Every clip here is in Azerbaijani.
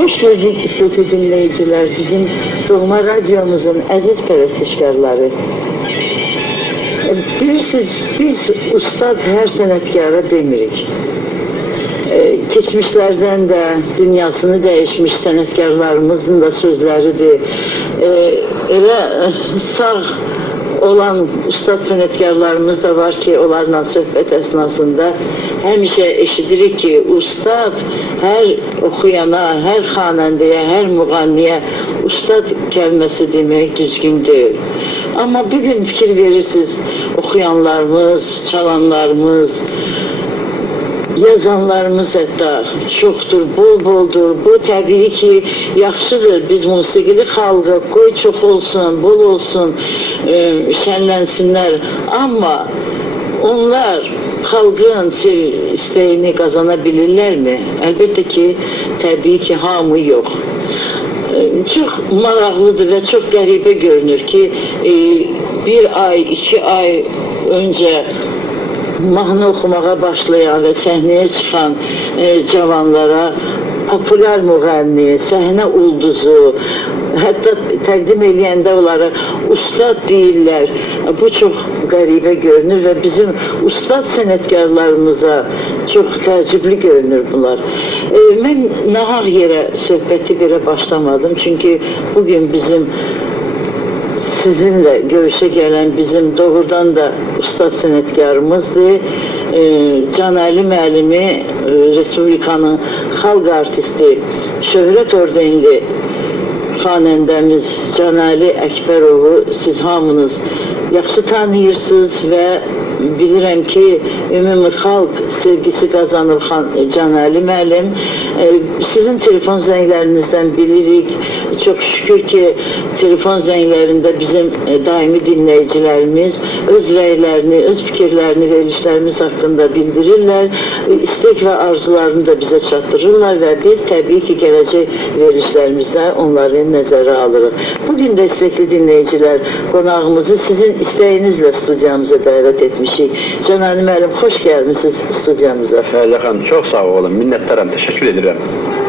Hoş gördük istediği dinleyiciler, bizim Doğma Radyomuzun əziz pərəstişkarları. Bilirsiniz, biz ustad her sənətkara demirik. Keçmişlərdən də dünyasını dəyişmiş sənətkarlarımızın da sözləridir. Elə sağ olan ustad sənətkarlarımız da var ki, onlarla söhbət əsnasında həmişə eşidirik ki, ustad hər oxuyana, hər xanəndəyə, hər müğənniyə ustad kəlməsi demək düzgün deyil. Amma bugün fikir verirsiniz, oxuyanlarımız, çalanlarımız, yazanlarımız hətta çoxdur, bol-boldur. Bu təbii ki, yaxşıdır. Biz musiqili xalqı qoy çox olsun, bol olsun, şənlənsinlər. Amma onlar xalqın istəyini qazana bilirlərmi? Əlbəttə ki, təbii ki, hamı yox. Çox maraqlıdır və çox qəribə görünür ki, bir ay, 2 ay öncə mahnı oxumağa başlayan və səhnəyə çıxan cavanlara populyar müğənni, səhnə ulduzu, hətta təqdim eləyəndə onları ustad deyirlər. Bu çox qəribə görünür və bizim ustad sənətkarlarımıza çox təəccüblü görünür bunlar. Mən nahaq yerə söhbəti belə başlamadım, çünki bugün bizim sizinle görüşe gelen bizim doğrudan da ustad sənətkarımızdır. Can Əli müəllimi, Respublikanın xalq artisti, şöhrət ordenli xanəndəmiz Can Əli Əkbərovu siz hamınız yaxşı tanıyırsınız və bilirəm ki, ümumi xalq sevgisi qazanır Can Əli müəllim. Sizin telefon zənglərinizdən bilirik. Çox şükür ki, telefon zənglərində bizim daimi dinləyicilərimiz öz rəylərini, öz fikirlərini, verilişlərimiz haqqında bildirirlər. İstek və arzularını da bizə çatdırırlar və biz təbii ki, gələcək verilişlərimizdə onları nəzərə alırıq. Bugün də istekli dinləyicilər, qonağımızı sizin istəyinizlə studiyamıza dəvət etmişik. Can Əli müəllim, xoş gəlmişsiniz studiyamıza. Əli xanım, çox sağ olun, minnətdaram, təşəkkür edirəm. Yeah.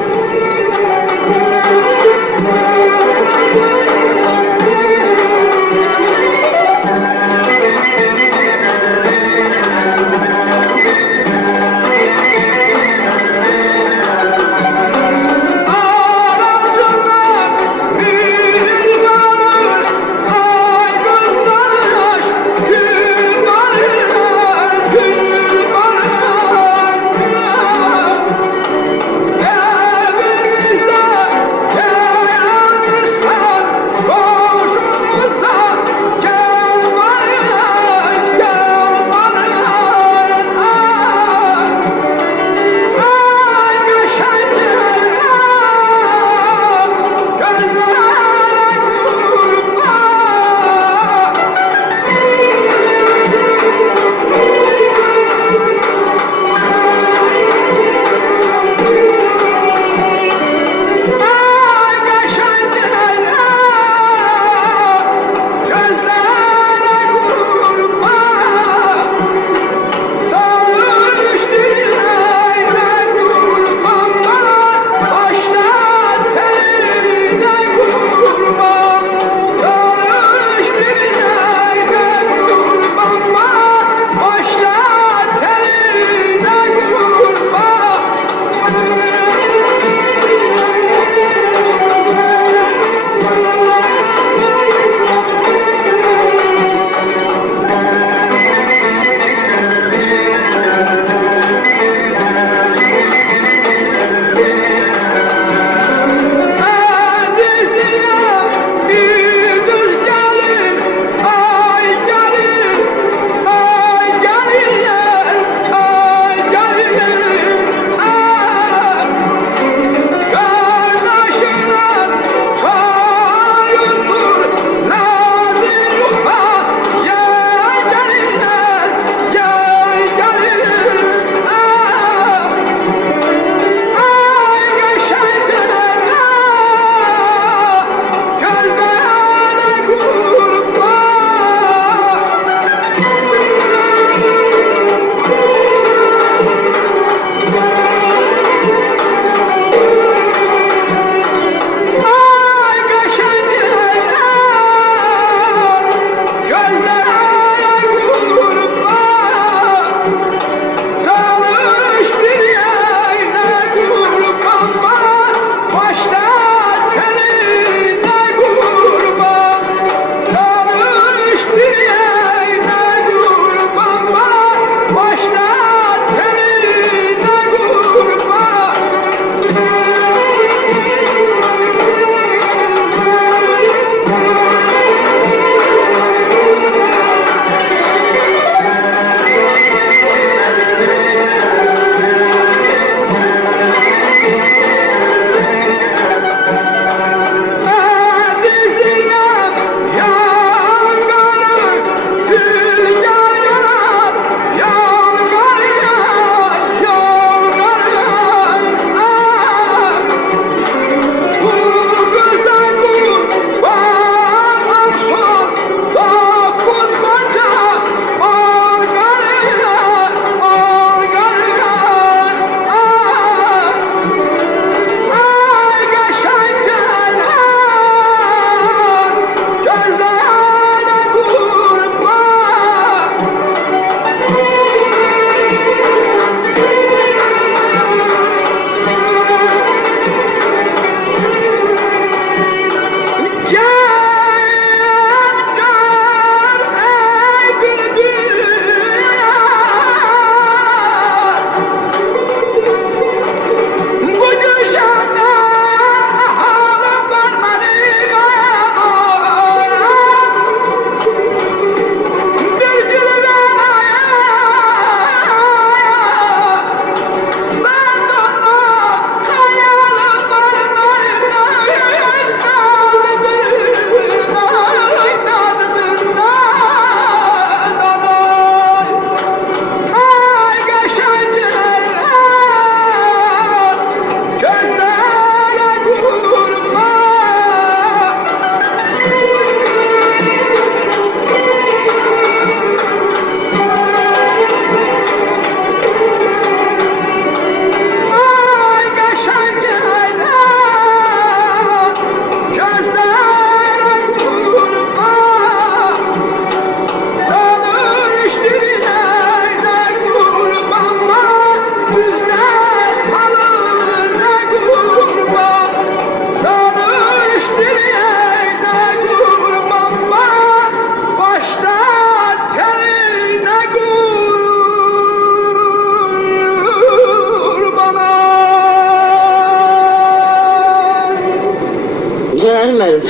Caner müəllim,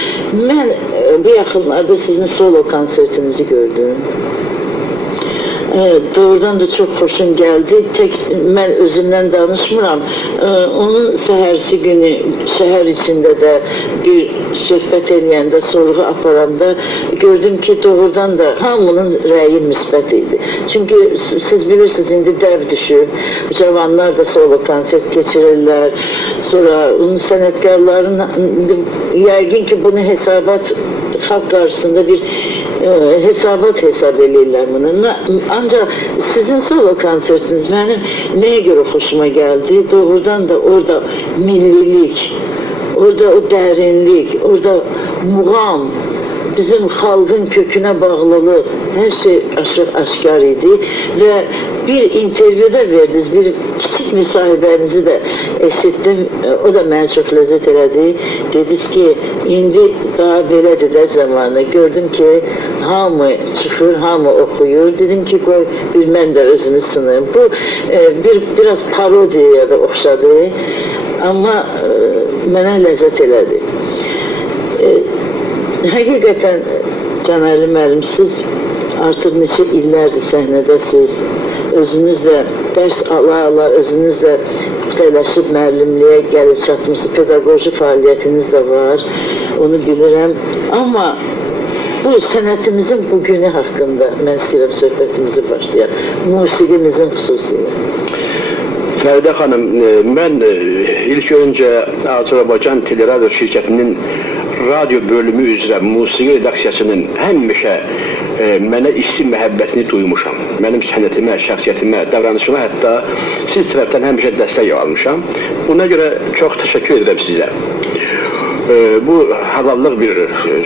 mən bu yaxınlarda sizin solo konsertinizi gördüm. Doğrudan da çok hoşum geldi. Tek ben özümden danışmıram. Onun səhərsi günü, şəhər içində də bir söhbət eləyəndə, sorğu aparanda gördüm ki doğrudan da hamının rəyi müsbət idi. Çünkü siz bilirsiniz indi dəv düşüb, cavanlar da solo konsert keçirirlər. Sonra onun sənətkarların yəqin ki bunu hesabat xalq qarşısında bir hesabat hesab eləyirlər bunu. Ancaq sizin solo konsertiniz mənim nəyə görə xoşuma gəldi? Doğrudan da orada millilik, orada o dərinlik, orada muğam, bizim xalqın kökünə bağlılıq, hər şey aşkar idi və bir intervyuda verdiniz, bir kiçik müsahibənizi də eşitdim, o da mənə çox ləzzət elədi. Dediniz ki, indi daha belədir də zamanı. Gördüm ki, hamı çıxır, hamı oxuyur. Dedim ki, qoy bir mən də özümü sınayım. Bu biraz parodiyaya da oxşadı, amma mənə ləzzət elədi. Həqiqətən Canerli müəllim, siz artıq neçə illərdir səhnədəsiz, özünüzlə dərs ala-ala, özünüzlə tələşib müəllimliyə gəlib çatmışsınız, pedaqoji fəaliyyətiniz də var, onu bilirəm. Amma bu sənətimizin bugünü haqqında mən istəyirəm söhbətimizi başlayaq, musiqimizin xüsusilə. Fərdə xanım, mən ilk öncə Azərbaycan Teleradyo şirkətinin radyo bölümü üzrə musiqi redaksiyasının həmişə mənə isti məhəbbətini duymuşam. Mənim sənətimə, şəxsiyyətimə, davranışıma hətta siz tərəfdən həmişə dəstək almışam. Buna görə çox təşəkkür edirəm sizə. Bu halallıq bir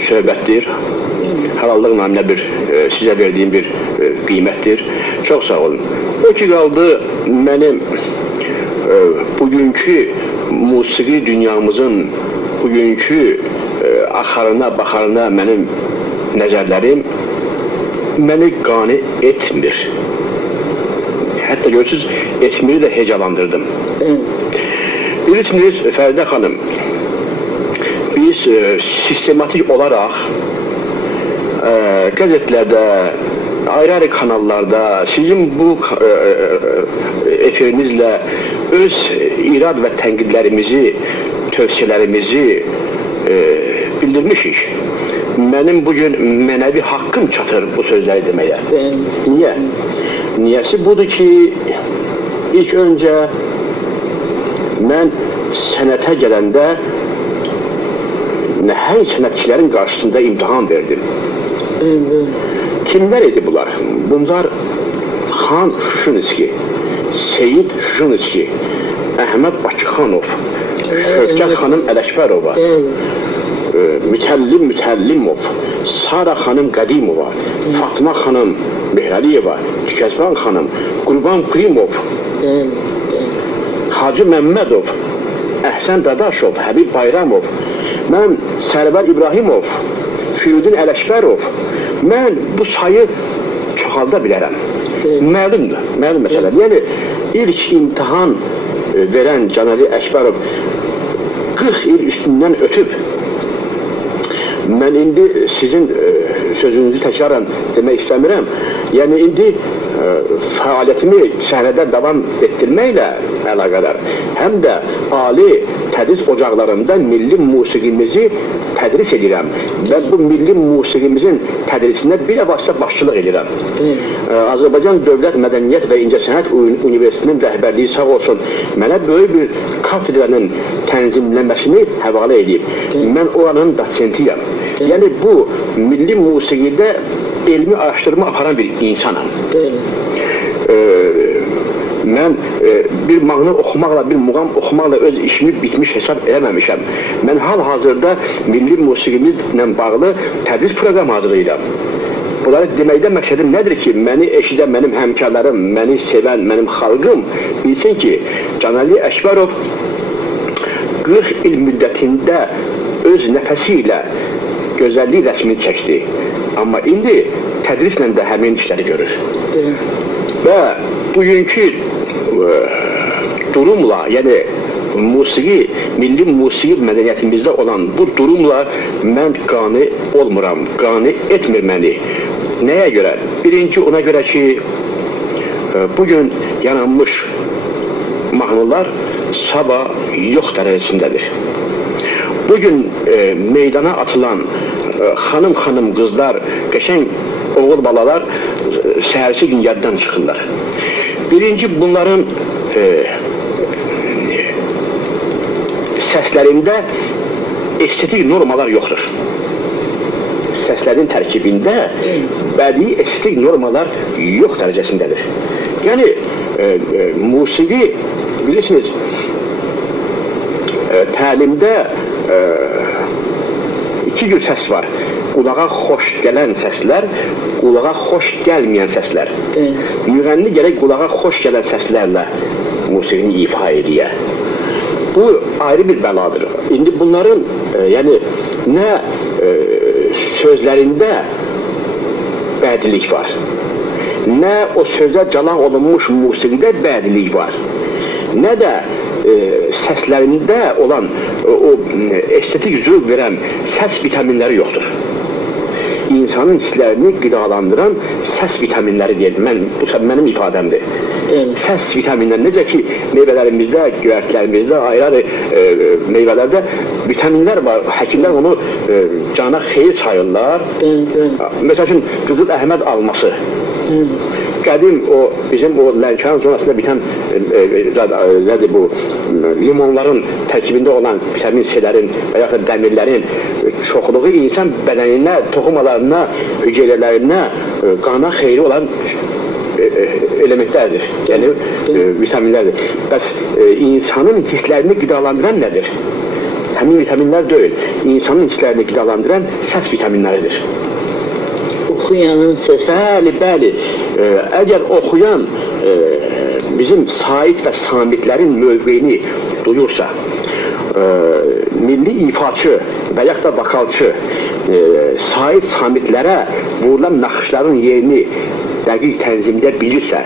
söhbətdir. Halallıq naminə bir sizə verdiyim bir qiymətdir. Çox sağ olun. O ki qaldı mənim bugünkü musiqi dünyamızın bugünkü axarına, baxarına mənim nəzərlərim məni qane etmir. Hətta görürsünüz, etmiri də hecalandırdım. Bilirsiniz, Fərdə xanım, biz sistematik olaraq qəzetlərdə, ayrı-ayrı kanallarda sizin bu efirinizlə öz irad və tənqidlərimizi, tövsiyələrimizi bildirmişik. Mənim bugün mənəvi haqqım çatır bu sözləri deməyə. Niyə? Niyəsi budur ki, ilk öncə mən sənətə gələndə nəhəng sənətçilərin qarşısında imtihan verdim. Kimlər idi bunlar? Bunlar Xan Şuşunski, Seyid Şuşunski, Əhməd Bakıxanov, Şövkət xanım Ələkbərova, Mütəllimov, Sara xanım Qədimova, Fatma xanım Mehrəliyeva, Tükəzban xanım, Qurban Primov, Hacı Məmmədov, Əhsən Dadaşov, Həbib Bayramov, mən Sərvər İbrahimov, Firudin Ələkbərov, mən bu sayı çoxalda bilərəm. Məlumdur, məlum məsələdir. Yəni, ilk imtihan verən Canerli Əkbərov 40 il üstündən ötüb. Mən indi sizin sözünüzü təkrarən demək istəmirəm. Yəni, indi fəaliyyətimi səhnədə davam etdirməklə əlaqədar, həm də ali tədris ocaqlarında milli musiqimizi tədris edirəm və bu milli musiqimizin tədrisində bir vasitə başçılıq edirəm. Azərbaycan Dövlət Mədəniyyət və İncəsənət Universitetinin rəhbərliyi sağ olsun, mənə böyük bir kafedranın tənzimləməsini həvalə edib. Mən oranın dosentiyəm. Yəni, bu milli musiqidə elmi araşdırma aparan bir insanam. Mən bir mahnı oxumaqla, bir muğam oxumaqla öz işimi bitmiş hesab eləməmişəm. Mən hal-hazırda milli musiqimizlə bağlı tədris proqramı hazırlayıram. Bunları deməkdə məqsədim nədir ki, məni eşidən mənim həmkarlarım, məni sevən mənim xalqım bilsin ki, Canerli Əkbərov 40 il müddətində öz nəfəsi ilə gözəllik rəsmini çəkdi. Amma indi tədrislə də həmin işləri görür. Və bugünkü durumla, yəni musiqi, milli musiqi mədəniyyətimizdə olan bu durumla mən qane olmuram, qane etmir məni. Nəyə görə? Birinci ona görə ki, bugün yanılmış mahnılar sabah yox dərəcəsindədir. Bugün meydana atılan xanım qızlar, qəşəng oğul balalar səhərsi gün yaddan çıxırlar. Birinci bunların səslərində estetik normalar yoxdur. Səslərin tərkibində bədii estetik normalar yox dərəcəsindədir. Yəni, musiqi, bilirsiniz, təlimdə iki cür səs var. Qulağa xoş gələn səslər, qulağa xoş gəlməyən səslər. Müğənni gərək qulağa xoş gələn səslərlə musiqini ifa ediyə. Bu ayrı bir bəladır. İndi bunların, yəni, nə sözlərində bədilik var, nə o sözə calan olunmuş musiqidə bədilik var, nə də səslərində olan o estetik zövq verən səs vitaminləri yoxdur. İnsanın hisslərini qidalandıran səs vitaminləri deyil. Bu mənim ifadəmdir. Səs vitaminləri, necə ki, meyvələrimizdə, göyərtlərimizdə, ayrı meyvələrdə vitaminlər var. Həkimlər onu cana xeyir sayırlar. Məsəl üçün, Qızıl Əhməd alması. Qədim bizim o Lənkəran zonasında bitən nədir bu, limonların tərkibində olan vitamin C-lərin və yaxud da dəmirlərin çoxluğu insan bədəninə, toxumalarına, hüceyrələrinə, qana xeyri olan elementlərdir, yəni vitaminlərdir. Bəs insanın hisslərini qidalandıran nədir? Həmin vitaminlər deyil, insanın hisslərini qidalandıran səs vitaminləridir. Oxuyanın səsi. Bəli. Əgər oxuyan bizim sait və samitlərin mövqeyini duyursa, milli ifaçı və yaxud da vokalçı sait samitlərə vurulan naxışların yerini dəqiq tənzimdə bilirsə,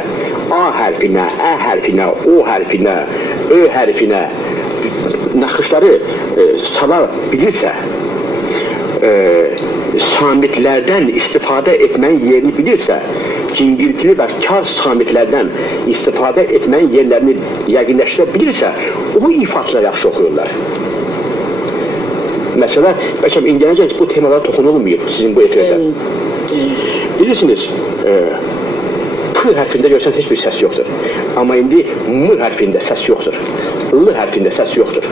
A hərfinə, Ə hərfinə, O hərfinə, Ö hərfinə naxışları sala bilirsə, samitlərdən istifadə etməyin yerini bilirsə, cingiltili və kar samitlərdən istifadə etməyin yerlərini yəqinləşdirə bilirsə, o ifaçılar yaxşı oxuyurlar. Məsələ, bəlkə indiyəcək bu temalara toxunulmayıb sizin bu efirdə. Bilirsiniz, P hərfində görsən heç bir səs yoxdur. Amma indi M hərfində səs yoxdur. L hərfində səs yoxdur.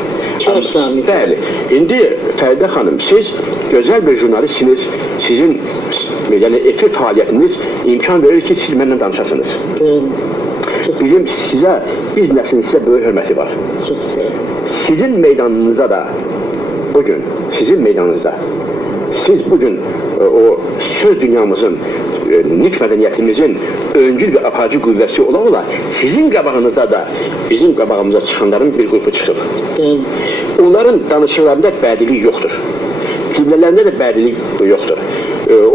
Kar samit. Bəli. İndi Fəridə xanım, siz gözəl bir jurnalistsiniz. Sizin yəni, efir fəaliyyətiniz imkan verir ki, siz mənimlə danışasınız. Bizim sizə, biz nəslinin sizə böyük hörməti var. Sizin meydanınızda da, bugün, sizin meydanınızda, siz bugün o söz dünyamızın, nitq mədəniyyətimizin öncül bir aparıcı qüvvəsi ola, sizin qabağınızda da bizim qabağımıza çıxanların bir qrupu çıxıb. Onların danışıqlarında bədilik yoxdur. Cümlələrində də bədilik yoxdur.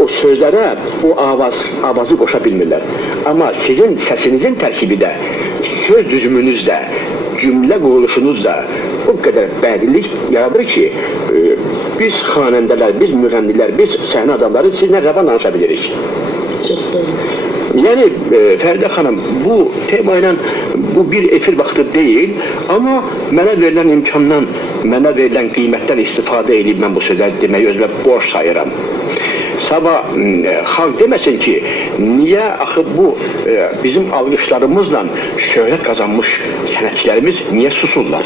O sözlərə o avazı qoşa bilmirlər. Amma sizin səsinizin tərkibi də, söz düzümünüz də, cümlə quruluşunuz da o qədər bədilik yaradır ki, biz xanəndələr, biz müğənnilər, biz səhnə adamları sizinlə rəvan danışa bilirik. Yəni, Fəridə xanım, bu tema ilə bu bir efir vaxtı deyil, amma mənə verilən imkandan, mənə verilən qiymətdən istifadə edib mən bu sözləri deməyi özümə borc sayıram. Sabah xalq deməsin ki, niyə axı bu bizim alqışlarımızla şöhrət qazanmış sənətçilərimiz niyə susurlar?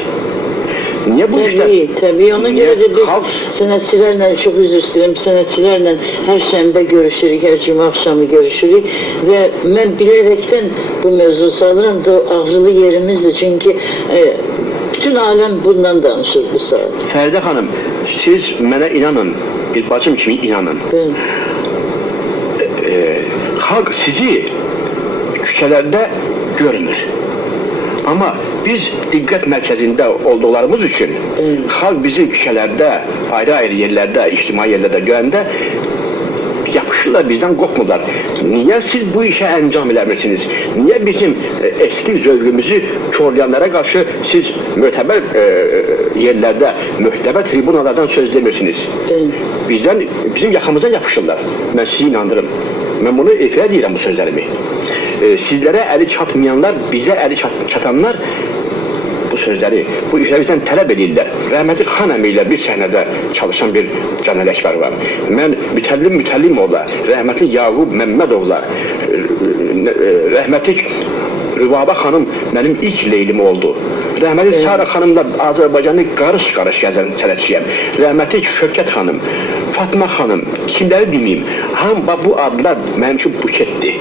Niyə bu işlər? Təbii, ona görə də biz sənətçilərlə, çox üzr istəyirəm, sənətçilərlə hər şənbə görüşürük, hər cümə axşamı görüşürük və mən bilərəkdən bu mövzu salıram da ağrılı yerimizdir, çünki bütün aləm bundan danışır bu saat. Fəridə xanım, siz mənə inanın, bir bacım kimi inanın. Xalq sizi küçələrdə görmür. Amma biz diqqət mərkəzində olduqlarımız üçün xalq bizi küçələrdə, ayrı-ayrı yerlərdə, ictimai yerlərdə görəndə yaşlılar bizdən qopmurlar. Niyə siz bu işə əncam eləmirsiniz? Niyə bizim eski zövqümüzü korlayanlara qarşı siz mötəbər yerlərdə, möhtəbər tribunalardan söz demirsiniz? Bizim yaxamızdan yapışırlar. Mən sizi inandırım. Mən bunu efirə deyirəm bu sözlərimi. Sizlərə əli çatmayanlar, bizə əli çatanlar bu sözləri, bu işlərimizdən tələb edirlər. Rəhmətli Xan əmi ilə bir səhnədə çalışan bir Can Ələkbər var. Mən Mütəllim-oğla, rəhmətli Yaqub Məmmədovla, rəhmətli Rübabə xanım mənim ilk leylim oldu. Rəhmətli Sara xanımla Azərbaycanı qarış-qarış gəzən sənətçiyəm. Rəhmətli Şövkət xanım, Fatma xanım, kimləri deməyim, hamı bu adlar mənim üçün buketdir.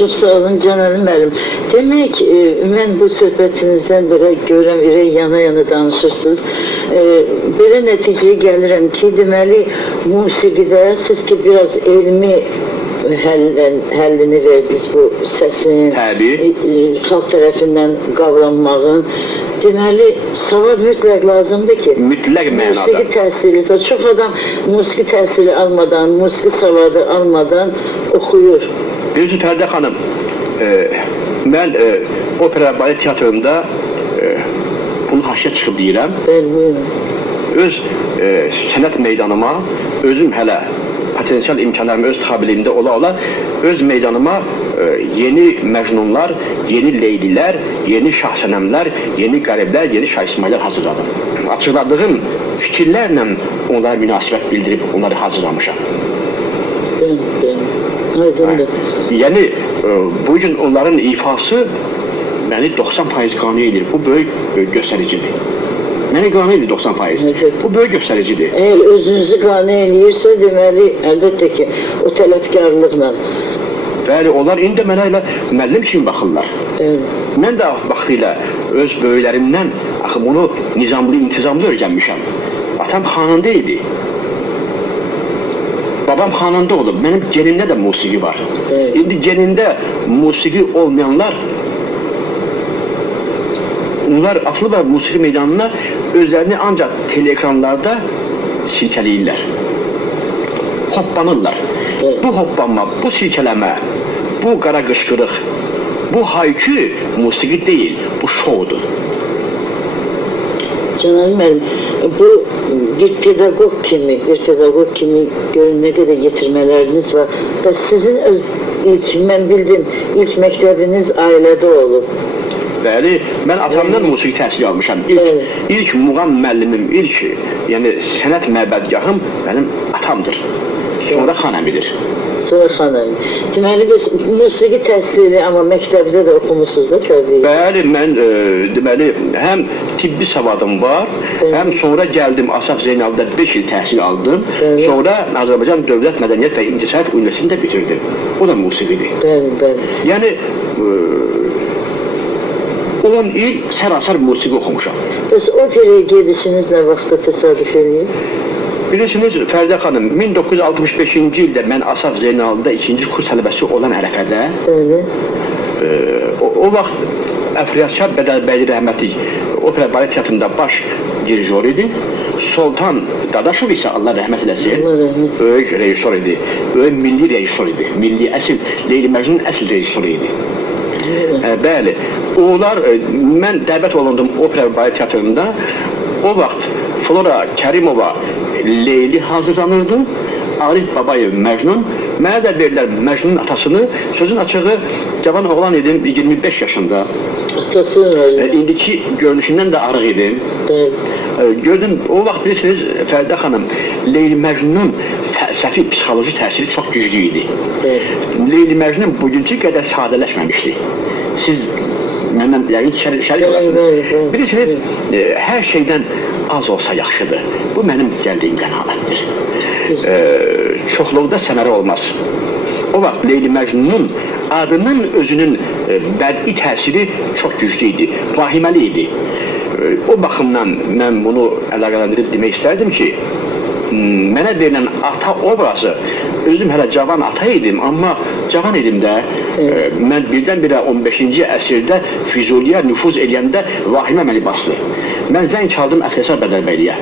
Çok sağ olun Canan müəllim. Demək, mən bu söhbətinizdən belə görürəm, yana-yana danışırsınız. Belə nəticəyə gəlirəm ki, deməli, musiqidə siz ki, biraz elmi həllini verdiniz bu səsin, xalq tərəfindən qavranmağın. Deməli, savad mütləq lazımdır ki, mütləq mənada. Musiqi təhsili, çox adam musiqi təhsili almadan, musiqi savadı almadan oxuyur. Gözü Fərdə xanım, mən opera balet teatrında bunu haşiyə çıxıb deyirəm. Öz sənət meydanıma, özüm hələ potensial imkanlarım öz tabeliyində ola-ola, öz meydanıma yeni Məcnunlar, yeni Leylilər, yeni Şahsənəmlər, yeni Qəriblər, yeni Şah İsmaillər hazırladım. Açıqladığım fikirlərlə onlara münasibət bildirib onları hazırlamışam. Yəni, bugün onların ifası məni 90% qane edir. Bu böyük göstəricidir. Məni qane edir 90%. Bu böyük göstəricidir. Əgər özünüzü qane edirsə, deməli, əlbəttə ki, o tələbkarlıqla. Bəli, onlar indi mənə ilə müəllim kimi baxırlar. Mən də vaxtilə öz böyüklərimdən bunu nizamlı, intizamlı öyrənmişəm. Atam xanında idi. Babam xananda olub, mənim genimdə də musiqi var. İndi genində musiqi olmayanlar, onlar atılıblar musiqi meydanına, özlərini ancaq teleekranlarda silkələyirlər. Hoppanırlar. Bu hoppanma, bu silkələmə, bu qara qışqırıq, bu haykü musiqi deyil, bu şoudur. Canan müəllim, bu bir pedaqoq kimi görün nə qədər yetirmələriniz var. Və sizin öz mən bildim, ilk məktəbiniz ailədə olub. Bəli, mən atamdan musiqi təhsili almışam. İlk muğam müəllimim, yəni sənət məbədgahım mənim atamdır. Sonra xanəmidir. Sonra xanəmi. Deməli, biz musiqi təhsili, amma məktəbdə də oxumusunuz da kövrəyi. Bəli, mən deməli, həm tibbi savadım var, həm sonra gəldim Asaf Zeynal'da 5 il təhsil aldım. Sonra Azərbaycan Dövlət Mədəniyyət və İncəsənət Universitetini də bitirdim. O da musiqidir. Bəli. Yəni, 10 il sərasər musiqi oxumuşam. Bəs operaya gedişiniz nə vaxtda təsadüf edib? Bilirsiniz, Fərdə xanım, 1965-ci ildə mən Asaf Zeynal'da 2-ci kurs tələbəsi olan ərəfədə, o vaxt Əfriyatşah Bədəlbəyli rəhmətli opera balet teatrında baş dirijor idi. Soltan Dadaşov isə Allah rəhmət eləsin, böyük rejissor idi, böyük milli rejissor idi, Leyli Məcnun əsl rejissor idi. Bəli, onlar, mən dəvət olundum opera balet teatrında, o vaxt Flora Kərimova Leyli hazırlanırdı, Arif Babayev Məcnun, mənə də verirlər Məcnunun atasını, sözün açığı, cavan oğlan idim, 25 yaşında. İndiki görünüşündən də arıq idim. Gördüm, o vaxt bilirsiniz, Fərdə xanım, Leyli Məcnunun fəlsəfi, psixoloji təsiri çox güclü idi. Leyli Məcnun bugünkü qədər sadələşməmişdi. Siz məndən yəqin şərik olasınız. Bilirsiniz, hər şeydən az olsa yaxşıdır. Bu mənim gəldiyim qənaətdir. Çoxluqda səmərə olmaz. O vaxt Leyli Məcnunun adının özünün bədii təsiri çox güclü idi, vahiməli idi. O baxımdan mən bunu əlaqələndirib demək istərdim ki, mənə verilən ata obrazı, özüm hələ cavan ata idim, amma cavan idim də, mən birdən-birə 15-ci əsrdə Füzuliyə nüfuz eləyəndə vahimə məni bastı. Mən zəng çaldım Əfriyatşah Bədəlbəyliyə.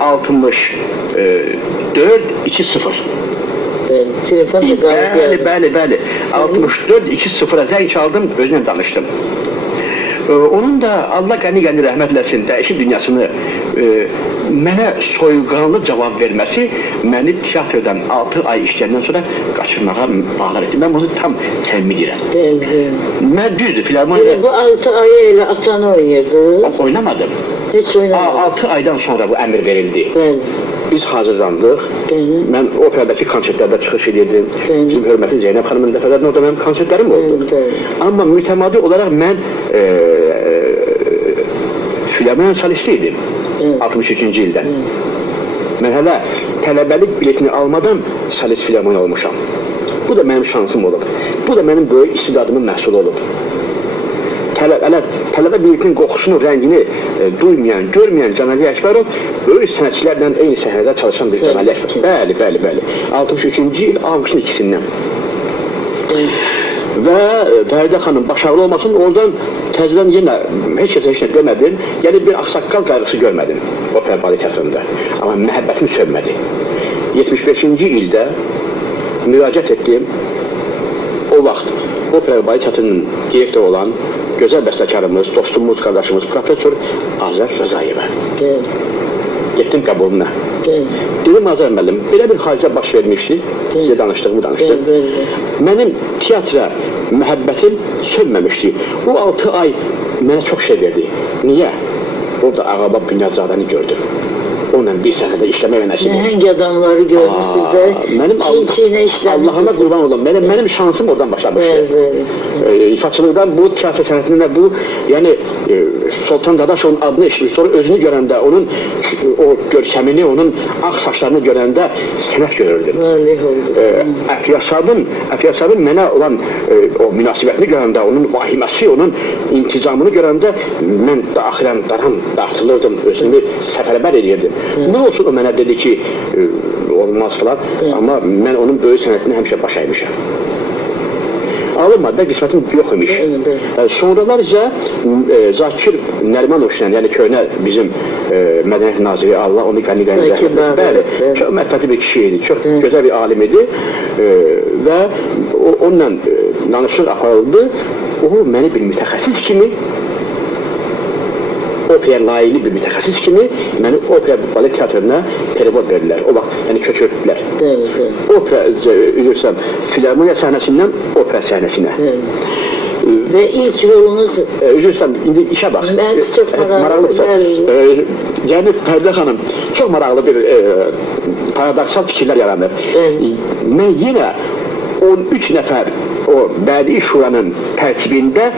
64-2-0. Bəli. 64-2-0-a zəng çaldım, özünlə danışdım. Onun da Allah qəni rəhmət eləsin, dəyişib dünyasını mənə soyuqanlı cavab verməsi məni teatrdan 6 ay işləyəndən sonra qaçırmağa bağlar etdi. Mən bunu tam təmin edirəm. Mən düzdür, filarmoniya... Bu 6 ay elə atanı oynayırdı? Oynamadım. Heç oynamadım. 6 aydan sonra bu əmr verildi. Biz hazırlandıq. Mən operadakı konsertlərdə çıxış edirdim. Bizim hörmətli Zeynəb xanımın dəfələrində orada mənim konsertlərim oldu. Amma mütəmadi olaraq mən filarmoniya solisti idim 63-cü ildə. Mən hələ tələbəlik biletini almadan solist filarmoniya olmuşam. Bu da mənim şansım olub. Bu da mənim böyük istidadımın məhsulu olub. Tələbə biletinin qoxusunu, rəngini duymayan, görməyən Canəli Əkbərov böyük sənətçilərlə eyni səhnədə çalışan bir Canəli Əkbərov. Bəli. 63-cü il avqustun 2-sindən. Və Fərdə xanım başarılı olmasın, oradan təzədən yenə heç kəsə heç nə demədim, gəlib bir axsaqqal qayğısı görmədim opera balet teatrında. Amma məhəbbətim sönmədi. 75-ci ildə müraciət etdim, o vaxt opera balet teatrının direktoru olan gözəl bəstəkarımız, dostumuz, qardaşımız, profesör Azər Rızayevə. Getdim qəbuluna. Dedim Azər müəllim, belə bir hadisə baş vermişdi, sizə danışdığımı danışdım. Mənim teatra məhəbbətim sönməmişdi. Bu 6 ay mənə çox şey verdi. Niyə? Orada Ağabab Bünyadzadəni gördüm. Onunla bir səhnədə işləmək nəsib oldu. Nəhəng adamları görmüşsünüz də, çiğ-çiğnə işləmişsiniz. Allahıma qurban olum, mənim şansım oradan başlamışdı. İfaçılıqdan bu teatr sənətində bu, yəni Sultan Dadaşovun adını eşitmiş, sonra özünü görəndə, onun o görkəmini, onun ağ saçlarını görəndə sənət görürdüm. Əfriyatşahın mənə olan o münasibətini görəndə, onun vahiməsi, onun intizamını görəndə mən daxilən dartılırdım, özümü səfərbər edirdim. Nə olsun o mənə dedi ki, olmaz falan, amma mən onun böyük sənətini həmişə baş əymişəm. Alınmadı da qismətim yox imiş. Sonralar isə Zakir Nərimanovla, yəni köhnə bizim mədəniyyət naziri, Allah onu qəni bəli, çox mərfətli bir kişi idi, çox gözəl bir alim idi və onunla danışıq aparıldı. O, məni bir mütəxəssis kimi operaya layıqlı bir mütəxəssis kimi məni opera balet teatrına perevod verdilər. O vaxt yəni köçürdülər. Opera üzürsəm, filarmoniya səhnəsindən opera səhnəsinə. Ve ilk rolunuz... Üzürsəm, indi işə bax. Ben çok maraqlıdır. Yəni, Pərdə xanım, çox maraqlı bir paradoksal fikirlər yaranır. Mən yenə 13 nəfər o bədii şuranın tərkibində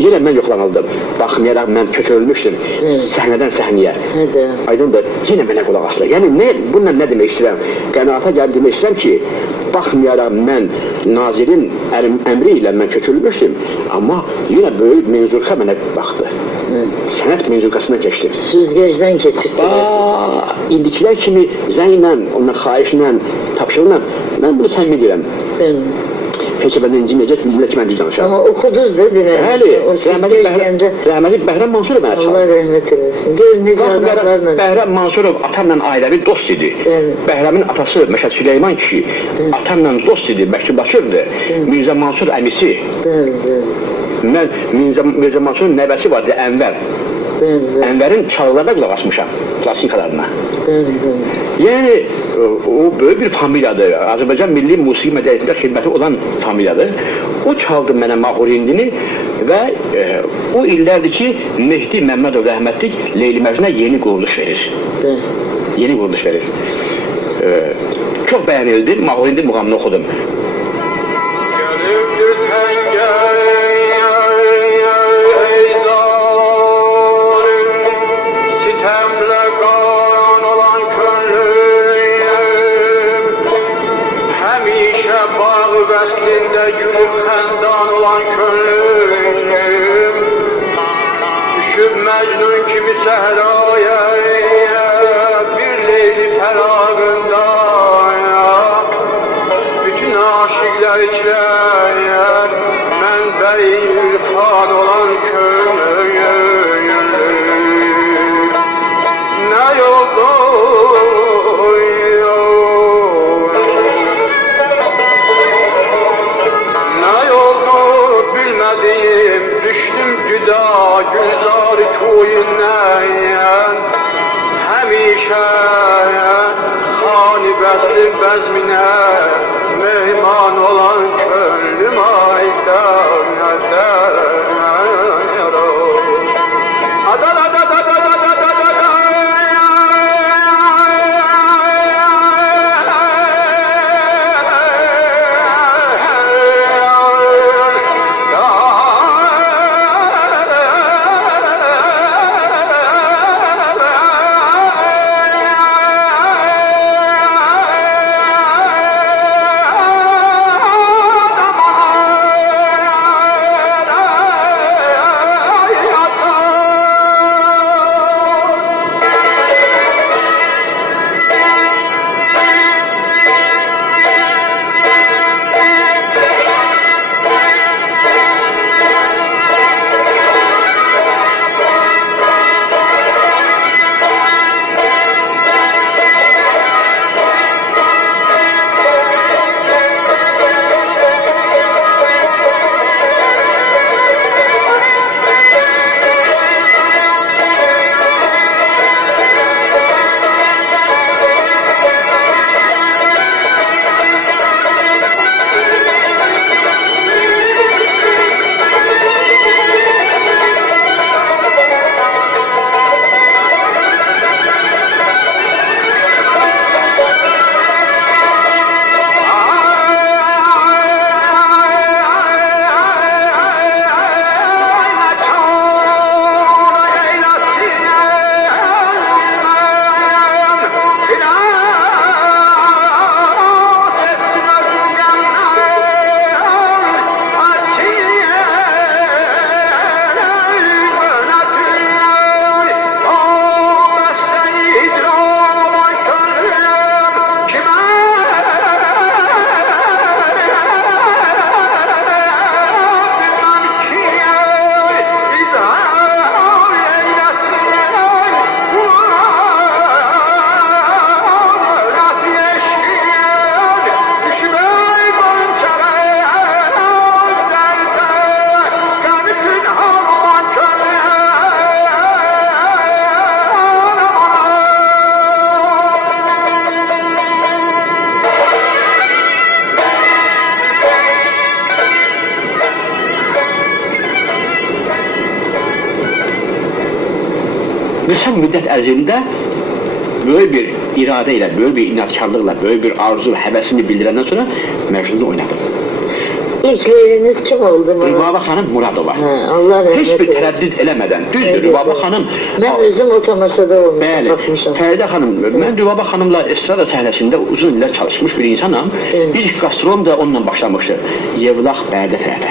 yenə mən yoxlanıldım. Baxmayaraq mən köçürülmüşdüm səhnədən səhnəyə. Aydındır, yenə mənə qulaq asılır. Yəni, bununla nə demək istəyirəm? Qənaata gəlib demək istəyirəm ki, baxmayaraq mən nazirin əmri ilə mən köçürülmüşdüm, amma yenə böyük menzurka mənə baxdı. Sənət menzurkasından keçdim. Süzgecdən keçirdiniz. İndikilər kimi zənglə, onunla xahişlə, tapşırıqla mən bunu səmimi deyirəm. Heç bəndən inciməyəcək bildirlər ki, mən deyil danışam. Amma oxuduz da demək. Bəli, rəhməli Bəhrəm Mansurov mənə çaldı. Allah rəhmət eləsin. Görün, necə adamlarla... Bəhrəm Mansurov atamla ailəvi dost idi. Bəhrəmin atası Məşəd Süleyman kişi atamla dost idi, məktublaşırdı. Mirzə Mansur əmisi. Mən Mirzə Mansurun nəvəsi vardı, Ənvər. Ənvərin çalılarda qulaq asmışam, klasikalarına. Yəni, o böyük bir familiyadır. Azərbaycan Milli Musiqi Mədəniyyətində xidməti olan familiyadır. O çaldı mənə Mahurindini və o illərdir ki, Mehdi Məmmədov rəhmətlik Leyli Məcnun'a yeni quruluş verir. Yeni quruluş verir. Çox bəyənildi, Mahurindi muğamını oxudum. Vəslində gülüb xəndan olan könlüm düşüb Məcnun kimi səhraya bir leyli fərağında bütün aşıqlar içrəyər mənbəyi irfan olan könlüm nə yoldur düşdüm güda gülzar-ı koyundan həmişə xani bəslir bəzminə mehman olan könlüm aydan kısa müddet ərzində böyük bir iradə ilə, böyük bir inatkarlıqla, böyük bir arzu, həvəsini bildirəndən sonra Məcnunu oynadım. İlk leyliniz kim oldu? Rübabə xanım Muradova. Allah Heç bir rəhmət eylesin. tərəddüd eləmədən, düzdür, Rübabə xanım... Mən özüm o tamaşada olmuşum, Bəli, baxmışam. Fəridə xanım, mən Rübabə xanımla estrada səhnəsində uzun illər çalışmış bir insanam. Evet. İlk qastrom da onunla başlamışdır. Yevlax Bərdə tərəfə.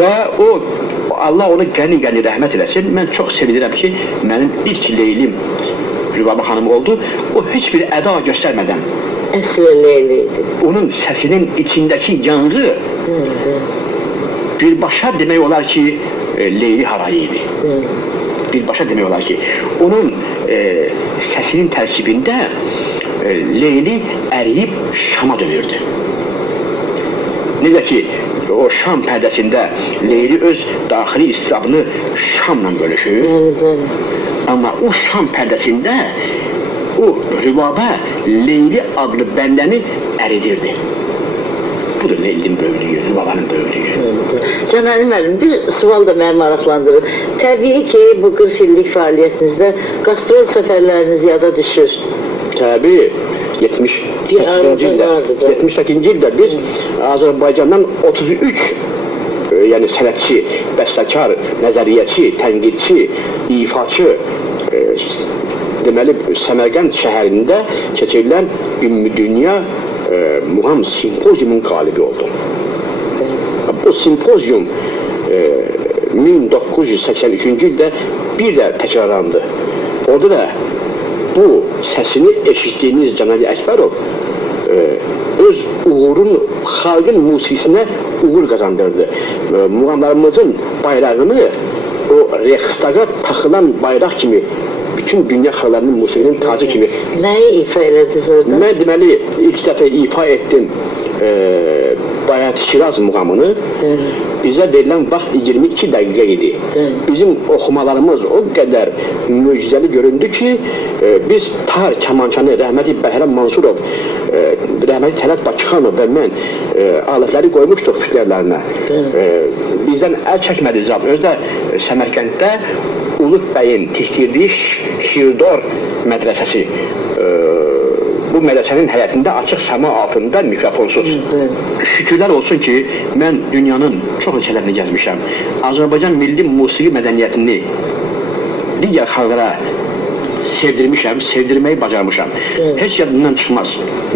Və o, Allah onu qəni-qəni rəhmət eləsin. Mən çox sevinirəm ki, mənim ilk leylim Rübabə xanım oldu. O heç bir əda göstərmədən, Əsl leyliydi. onun səsinin içindəki yanğı birbaşa demək olar ki, Leyli harayı idi. Birbaşa demək olar ki, onun səsinin tərkibində Leyli əriyib Şama dönürdü. Necə ki, o Şam pərdəsində Leyli öz daxili istisabını Şamla bölüşür. Amma o Şam pərdəsində o Rübabə Leyli adlı bəndəni əridirdi. Budur Leylinin böyüklüyü, Rübabənin böyüklüyü. Cənəli müəllim, bir sual da məni maraqlandırır. Təbii ki, bu 40 illik fəaliyyətinizdə qastrol səfərləriniz yada düşür. Təbii, 78-ci ildə biz Azərbaycandan 33 yəni sənətçi, bəstəkar, nəzəriyyəçi, tənqidçi, ifaçı deməli Səmərqənd şəhərində keçirilən Ümmüdünya Muğam Simpoziumun qalibi oldu. Bu simpozium 1983-cü ildə bir də təkrarlandı. Orada da bu səsini eşitdiyiniz Cənab-ı Əkbərov öz uğurun, xalqın musiqisinə uğur qazandırdı. Muğamlarımızın bayrağını o Reichstaga taxılan bayraq kimi bütün dünya xalqlarının musiqinin tacı kimi. Nəyi ifa elədiniz orada? Mən deməli ilk dəfə ifa etdim Bayat Şiraz muğamını. Bizə verilən vaxt 22 dəqiqə idi. Bizim oxumalarımız o qədər möcüzəli göründü ki, biz tar kamançanı rəhmətli Bəhrəm Mansurov, rəhmətli Tələt Bakıxanov və mən alətləri qoymuşduq fikirlərinə. Bizdən əl çəkmədi zat. Özdə Səmərqənddə Uluq bəyin tikdirdiyi Şirdor mədrəsəsi. Bu mədrəsənin həyətində açıq səma altında mikrofonsuz. Şükürlər olsun ki, mən dünyanın çox ölkələrini gəzmişəm. Azərbaycan milli musiqi mədəniyyətini digər xalqlara sevdirmişəm, sevdirməyi bacarmışam. Heç yadından çıxmaz.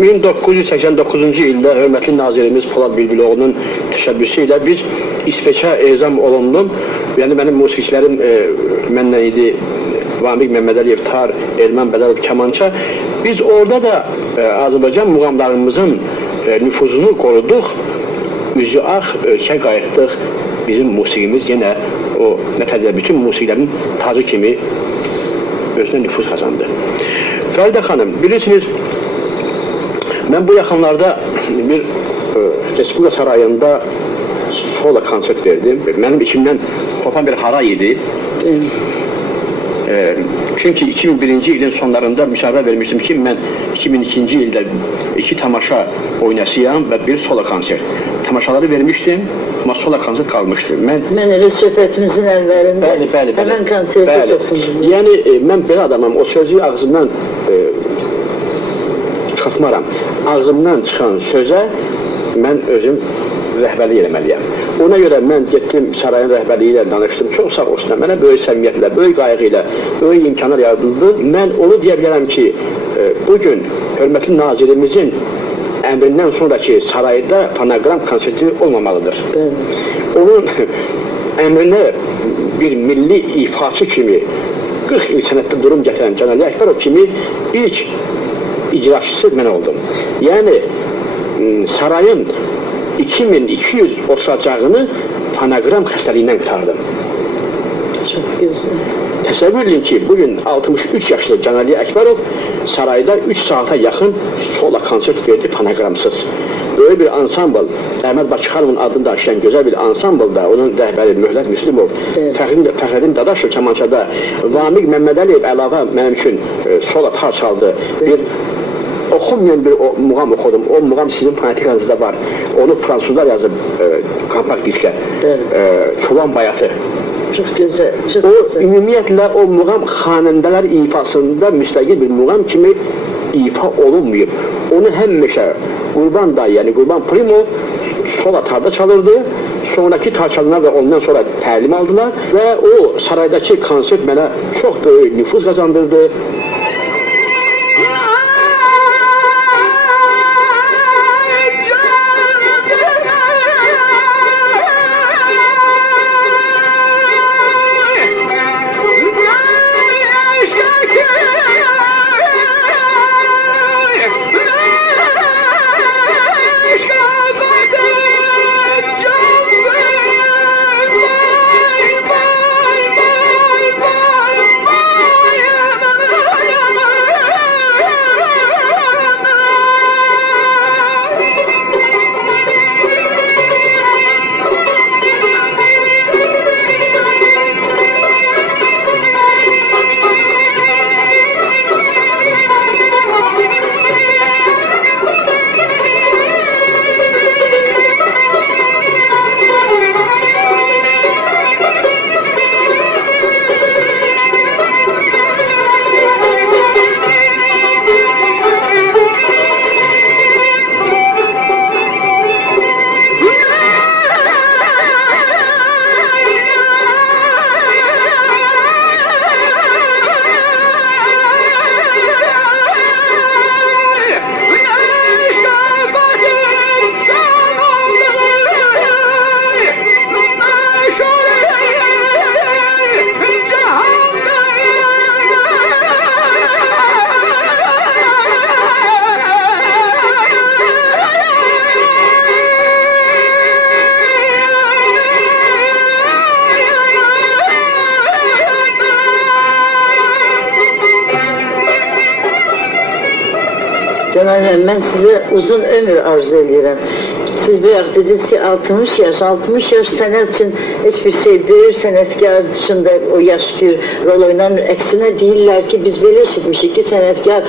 1989-cu ildə hörmətli nazirimiz Polad Bülbüloğlu'nun təşəbbüsü ilə biz İsveçə ezam olundum. Yəni mənim musiqiçilərim məndən idi. Vamik Məmmədəliyev, tar, Ermən Bədəlov, kamança. Biz orada da Azərbaycan muğamlarımızın nüfuzunu qoruduq. Üzü ağ ölkə qayıtdıq. Bizim musiqimiz yenə o nəfədə bütün musiqilərin tacı kimi özünə nüfuz qazandı. Fəridə xanım, bilirsiniz, mən bu yaxınlarda bir Respublika Sarayında solo konsert verdim. Mənim içimdən kopan bir haray idi. Çünki 2001-ci ilin sonlarında müsahibə vermişdim ki, mən 2002-ci ildə 2 tamaşa oynasıyam və bir solo konsert. Tamaşaları vermişdim, amma solo konsert qalmışdı. Mən elə söhbətimizin əllərində həmən konserti toxundum. Yəni, mən belə adamam, o sözü ağzımdan çıxartmaram. Ağzımdan çıxan sözə mən özüm rəhbərlik eləməliyəm. Ona görə mən getdim sarayın rəhbərliyi ilə danışdım, çox sağ olsun. Mənə böyük səmiyyətlə, böyük qayğı ilə, böyük imkanlar yaradıldı. Mən onu deyə bilərəm ki, bugün hörmətli nazirimizin əmrindən sonraki sarayda fonoqram konserti olmamalıdır. Onun əmrinə bir milli ifaçı kimi 40 il sənətdə durum gətirən Cənab-ı Əkbərov kimi ilk icraçısı mən oldum. Yəni, sarayın 2200 oturacağını fonoqram xəstəliyindən qurtardım. Çox gözəl. Təsəvvür edin ki, bugün 63 yaşlı Cənab-ı Əkbərov sarayda 3 saata yaxın solo konsert verdi fonoqramsız. Böyük bir ansambl, Əhməd Bakıxanovun adını daşıyan gözəl bir ansamblda, onun rəhbəri Möhlət Müslümov, Fəxrəddin Dadaşov kamançada, Vamik Məmmədəliyev əlavə mənim üçün solo tar çaldı. Bir oxunmayan bir muğam oxudum. O muğam sizin fonetikanızda var. Onu fransızlar yazıb kompakt diskə. Çoban Bayatı. Çok güzel, çok O güzel. ümumiyyətlə o muğam xanəndələr ifasında müstəqil bir muğam kimi ifa olunmayıb. Onu həmişə Qurban dayı, yəni Qurban Primo sol atarda çalırdı. Sonraki tarçanlar da ondan sonra təlim aldılar və o saraydakı konsert mənə çox böyük nüfuz qazandırdı. Cenab-ı ben size uzun ömür arzu ediyorum. Siz bir dediniz ki 60 yaş sənət üçün hiçbir şey değil, sənətkar dışında o yaş bir rol oynamır. Əksinə deyirlər ki, biz belə eşitmişik ki, sənətkar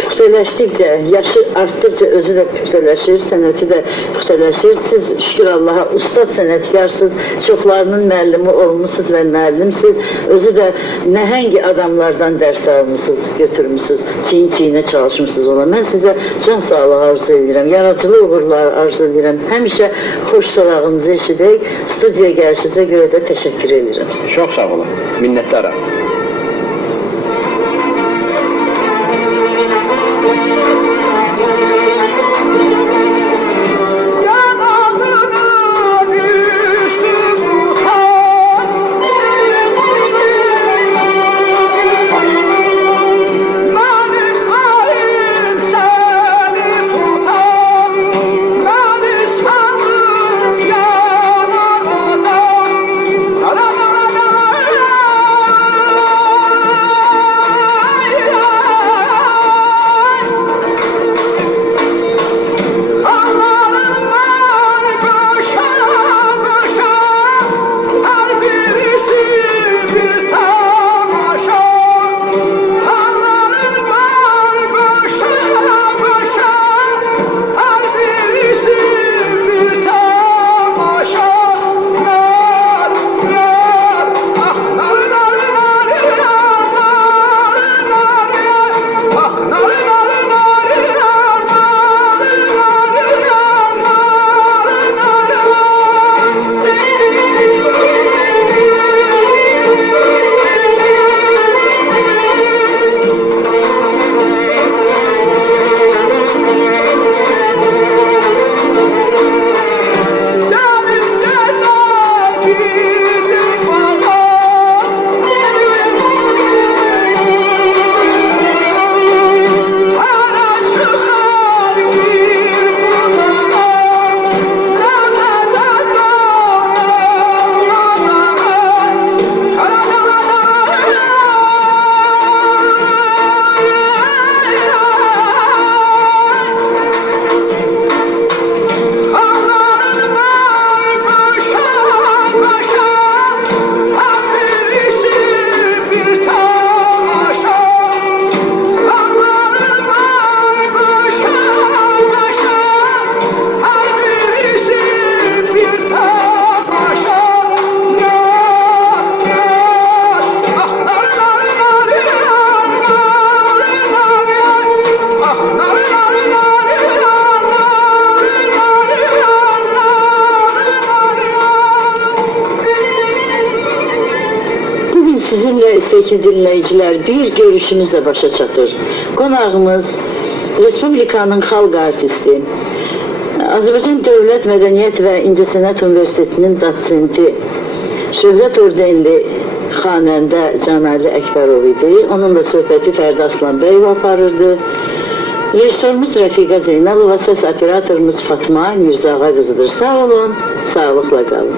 püxtələşdikcə, yaşı artdıkça özü də püxtələşir, sənəti də püxtələşir. Siz şükür Allaha ustad sənətkarsınız, çoxlarının müəllimi olmuşsunuz və müəllimsiz. Özü də nəhəng adamlardan dərs almışsınız, götürmüşsünüz, çiyin-çiyinə çalışmışsınız ona. Mən sizə can sağlığı arzu edirəm, yaradıcılıq uğurlar arzu edirəm. Həmişə xoş sorağınızı eşidək, studiyaya gəlişinizə görə də təşəkkür edirəm sizə. Çox sağ olun, minnətdaram. La la la la la la hörmətli dinləyicilər, bir görüşümüzlə başa çatır. Qonağımız Respublikanın xalq artisti, Azərbaycan Dövlət Mədəniyyət və İncəsənət Universitetinin dosenti, Şöhrət ordenli xanəndə Canali Əkbərov idi. Onunla söhbəti Fərdi Aslanbəyov aparırdı. Rejissorumuz Rəfiqə Zeynalova, səs operatorumuz Fatma Mirzəağa qızıdır. Sağ olun, sağlıqla qalın.